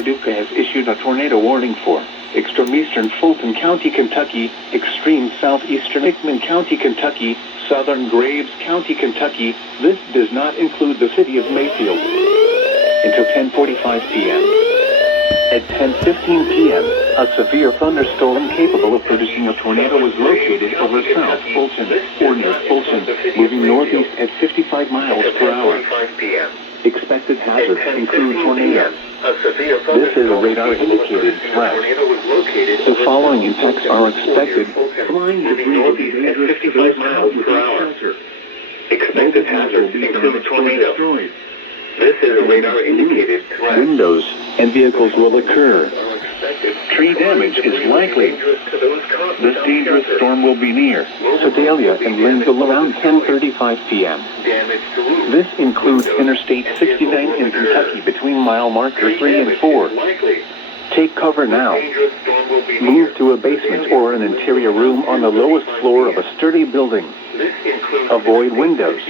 Paducah has issued a tornado warning for extreme eastern Fulton County, Kentucky, extreme southeastern Hickman County, Kentucky, southern Graves County, Kentucky. This does not include the city of Mayfield. Until 10:45 p.m. At 10:15 p.m., a severe thunderstorm capable of producing a tornado was located over South Fulton, or near Fulton, moving northeast at 55 miles per hour. Expected hazards include tornadoes. This is a radar-indicated threat. The following impacts are expected. Flying debris will be dangerous to those miles without shelter. Expected hazards include tornadoes. This is a radar-indicated threat. Windows and vehicles will occur. Tree damage is likely. This dangerous storm will be near Sedalia and Linville around 10:35 p.m. This includes Interstate 69 in Kentucky between mile marker 3 and 4. Take cover now. Move to a basement or an interior room on the lowest floor of a sturdy building. Avoid windows.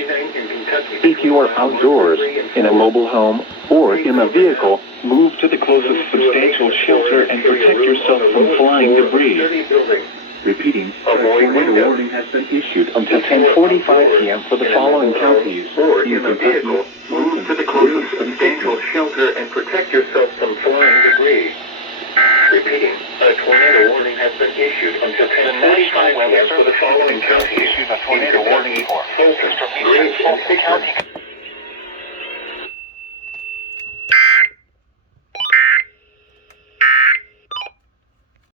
If you are outdoors, in a mobile home, or in a vehicle, move to the closest substantial shelter and protect yourself from flying debris. Repeating, a tornado warning has been issued until 10:45 p.m. for the following counties. In Kentucky, move to the closest substantial shelter and protect yourself from flying debris. Repeating, a tornado warning has been issued until 10:45 p.m. for the following counties. Issued a tornado warning for Fulton, Graves, and Fulton County.